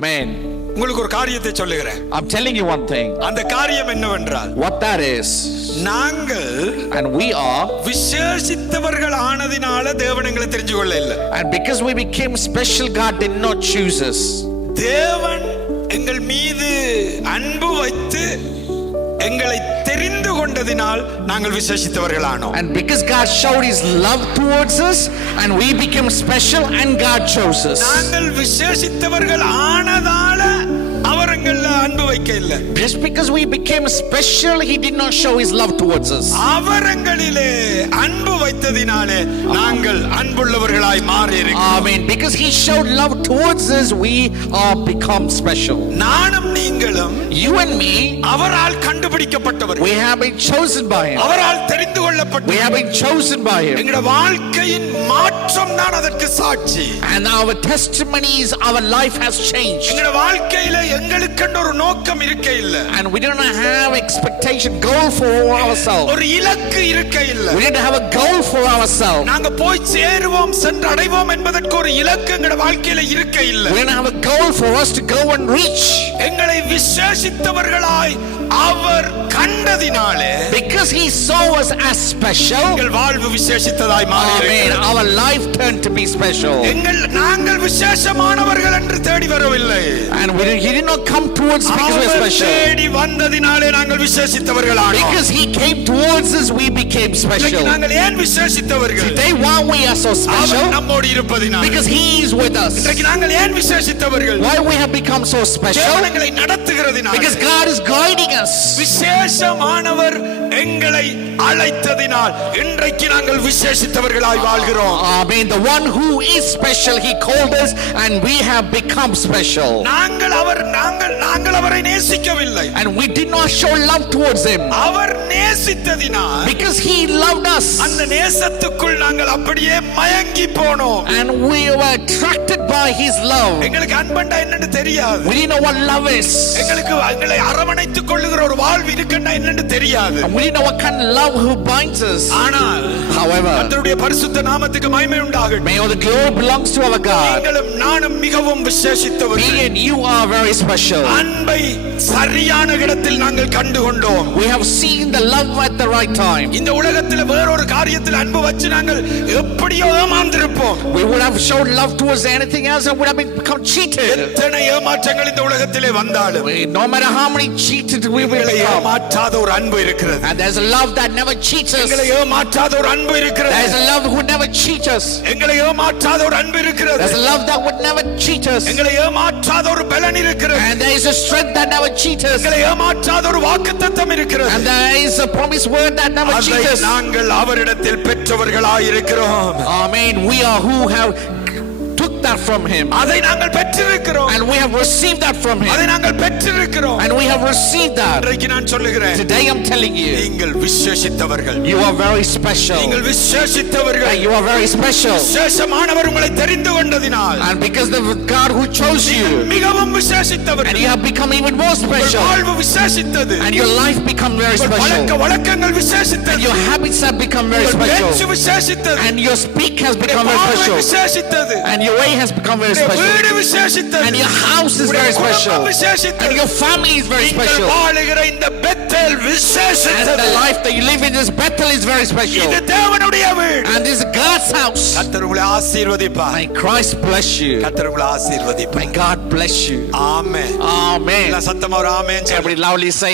Amen. உங்களுக்கு ஒரு காரியத்தை சொல்லுகிறேன். I'm telling you one thing. அந்த காரியம் என்னவென்றால், What that is, நாங்கள் and we are, விசேஷித்தவர்கள் ஆனதினால தேவன் எங்களை தெரிஞ்சு கொள்ள இல்லை. and because we became special, God did not choose us. தேவன் எங்கள் மீது அன்பு வைத்து எங்களை தெரிந்து கொண்டதினால் நாங்கள் விசேஷித்தவர்கள் ஆனோம். And because God showed His love towards us, and we became special, and God chose us. நாங்கள் விசேஷித்தவர்கள் ஆனதால அவர் எங்கள அன்பு வைக்க இல்லை. Just because we became special, He did not show His love towards us. அவர் எங்களிலே அன்பு வைத்ததினாலே நாங்கள் அன்புள்ளவர்களாய் மாறி இருக்கிறோம். Amen. Because He showed love towards us, we are become special. நானும் நீங்களும், You and me, அவரால் கண்டுபிடிக்கப்பட்டவர்கள். we have been chosen by Him. அவரால் தெரிந்து We கொள்ளப்பட்டவர்கள். have been chosen by Him. எங்களுடைய வாழ்க்கையின் மாற்றம் தான் அதற்கு சாட்சி. And our testimonies, our life has changed. எங்களுடைய வாழ்க்கையில எங்களுக்கென்று ஒரு நோக்கம் இருக்க இல்ல. And we don't have expectation, goal for ourselves. ஒரு இலக்கு இருக்க இல்ல. We didn't have a goal for ourselves. நாங்க போய் சேருவோம், சென்று அடைவோம் என்பதற்கு ஒரு இலக்கு எங்களுடைய வாழ்க்கையில இருக்க இல்ல. We didn't have a goal for us to go and reach. எங்களை விசேஷித்தவர்களாய் அவர் கண்டதினாலே, Because He saw us as special, எங்கள் வாழ்வு விசேஷித்ததாய் மாறி Amen, இருக்கிறது. our life turned to be special. நாங்கள் விசேஷமானவர்கள் என்று தேடி வரவில்லை. And He did not come towards us because we are our special. தேடி வந்ததினாலே நாங்கள் விசேஷித்தவர்கள் ஆனோம். Because He came towards us, we became special. நாங்கள் ஏன் விசேஷித்தவர்கள்? Today, why we are so special? அவர் நம்மோடு இருப்பதினாலே. Because He is with us. இன்றைக்கு நாங்கள் ஏன் விசேஷித்தவர்கள்? Why we have become so special? தேவன் எங்களை நடத்துகிறதினாலே. Because God is guiding us. விசேஷமானவர் எங்களை அழைத்ததினால் இன்றைக்கு நாங்கள் விசேஷித்தவர்களாய் வாழ்கிறோம். Amen. The one who is special, He called us, and we have become special. நாங்கள் அவரை நேசிக்கவில்லை. And we did not show love towards Him. Our நேசித்ததினால், Because He loved us. அந்த நேசத்துக்குள் நாங்கள் அப்படியே மயங்கி போனோம். And we were attracted by His love. எங்களுக்கு அன்பண்டா என்னன்னு தெரியாது. We didn't know what love is. எங்களை அரவணைத்துக் கொள்ளுகிற ஒரு வாழ்வு இருக்குன்னா என்னன்னு தெரியாது. And we didn't know what kind of love who binds us. ஆனால், However, கர்த்தருடைய பரிசுத்த நாமத்துக்கு மகிமை உண்டாகட்டும். may all the glory belongs to our God. நீங்களும் நானும் மிகவும் விசேஷித்தவர்கள். Me and you are very special. அன்பை சரியான இடத்தில் நாங்கள் கண்டு கொண்டோம். We have seen the love at the right time. இந்த உலகத்தில் வேறொரு காரியத்தில் அன்பு வச்சு நாங்கள் எப்படியோ ஏமாந்திருப்போம். We would have shown love towards anything else and would have become cheated. எத்தனை ஏமாற்றங்கள் இந்த உலகத்திலே வந்தாலும், No matter how many cheated we will எங்களை become. ஏமாற்றாத ஒரு அன்பு இருக்கிறது. And there's a love that never cheats us. எங்களை ஏமாற்றாத ஒரு அன்பு இருக்கிறது. There's a love who would never cheat us. எங்களை ஏமாற்றாத ஒரு அன்பு இருக்கிறது. There's a love that would never cheat us. எங்களை ஏமாற்றாத ஒரு பலன் இருக்கிறது. And there is a strength that never cheats us. எங்களை ஏமாற்றாத ஒரு வாக்குத்தத்தம் இருக்கிறது. And there is a promised word that never அதை cheats us. நாங்கள் அவரிடத்தில் பெற்றவர்களாய் இருக்கிறோம். Amen. We are who have took that from Him. அதை நாங்கள் பெற்றிருக்கிறோம். And we have received that from அதை Him. நாங்கள் பெற்றிருக்கிறோம். And we have received that. இன்றைக்கு நான் சொல்லுகிறேன், Today I'm telling you, நீங்கள் விசேஷித்தவர்கள். you are very special. நீங்கள் விசேஷித்தவர்கள். And you are very special. விசேஷமானவர் உங்களை தெரிந்து கொண்டதினால், And because the God who chose you, மிகவும் and விசேஷித்தவர்கள். you have become even more உங்கள் special. வாழ்வு விசேஷித்தது. And your life become very உங்கள் special. பழக்க வழக்கங்கள் And விசேஷித்தது. your habits have become very உங்கள் பேச்சு special. விசேஷித்தது. And your speak has become very பார்வை special. விசேஷித்தது. And your way has become very உங்கள் special. வீடு விசேஷித்தது. And your house is very உங்கள் special. குடும்பம் விசேஷித்தது. And your family is very நீங்கள் special. வாழுகிற இந்த Bethel And விசேஷித்தது. the life that you live in this Bethel is very special. இது தேவனுடைய வீடு. And this is God's house. கர்த்தர் உங்களை ஆசீர்வதிப்பார். May Christ bless you. கர்த்தர் உங்களை ஆசீர்வதிப்பார். May God bless you. Amen. Amen. எல்லாம் சத்தமா ஒரு ஆமென் சொல்லுங்க. Everybody loudly say